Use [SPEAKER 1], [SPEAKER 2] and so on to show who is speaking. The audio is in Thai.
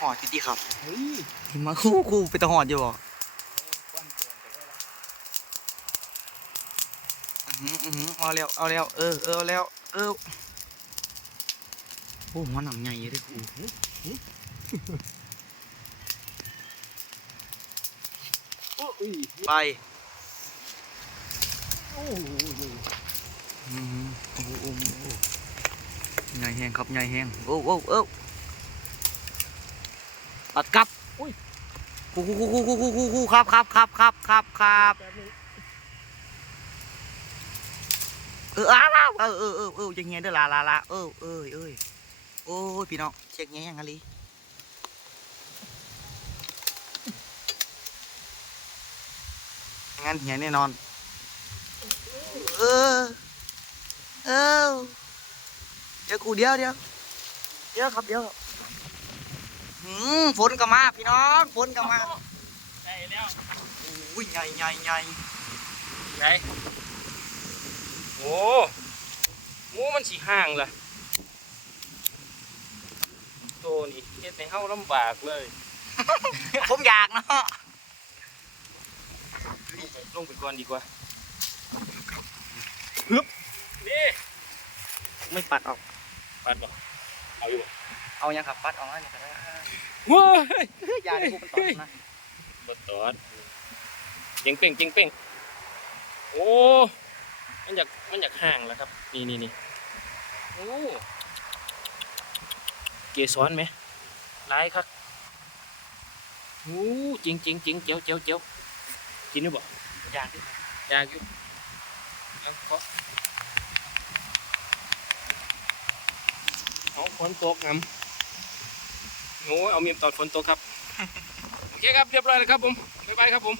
[SPEAKER 1] หอดพี่ตีครับ
[SPEAKER 2] เฮ้ย
[SPEAKER 1] มาคู่คู่ไปตะหอดอยู่บ่
[SPEAKER 2] ควันเตือนไปได้ละ
[SPEAKER 1] อื้อหืออื้อหือเอาแล้วเอาแล้วเออเออเอาแล้วเออโอ้หัวหนำใหญ่เลยครู
[SPEAKER 2] โอ้ย
[SPEAKER 1] ไป
[SPEAKER 2] โอ้โห
[SPEAKER 1] อื้อหือโอ้โหโอ้โหโอ้โหใหญ่แห้งครับใหญ่แห้งโอ้โอ้โอ้ ตัดกลับอุ้ยคู่คู่คู่คู่คู่คู่คู่ครับครับครับครับครับครับเอออ้าวเออเออเออเอออยังเงี้ยเด้อลาลาลาเออเอ้ยเอ้ยโอ้ยพี่น้องเช็คแง่งอะไรงั้นเหี้ยแน่นอน เออ เออ เดี๋ยวกูเดียวเดียว เดี๋ยวครับเดี๋ยว หืมฝนก็มาพี่น้องฝนก็มา
[SPEAKER 2] ได้แล้ว
[SPEAKER 1] อุ้ยใหญ่ใหญ่ใหญ่
[SPEAKER 2] ไหนโอ้โอ้มันสีห่างล่ะตัวนี้เฮ็ดให้เฮาลำบากเลย
[SPEAKER 1] ผมอยากเนาะ
[SPEAKER 2] ลงไปลงไปก่อนดีกว่าฮึบนี่
[SPEAKER 1] ไม่ปัดออก
[SPEAKER 2] ปัดบ่เอาอยู่บ่
[SPEAKER 1] เอายังครับปัดออกแล้วนี่ก็ได้
[SPEAKER 2] ว้าย
[SPEAKER 1] อย่าได้พูดมันต่อนะ
[SPEAKER 2] บดตอดเจิงเป่งเจิงเป่งโอ้มันอยากมันอยากห่างแล้วครับ นี่นี่นี่โอ้เกสรไหมลายครับโอ้จริงจริงจริงเจียวเจียวเจียวกินหรือเปล่า
[SPEAKER 1] อยากที่ไหน
[SPEAKER 2] อยากอยู่เอาขอเอาฝนตกน้ำ โอ้ยเอาเมียมตอดฝนตกครับ โอเคครับ เรียบร้อยแล้วครับผม บ๊ายบายครับผม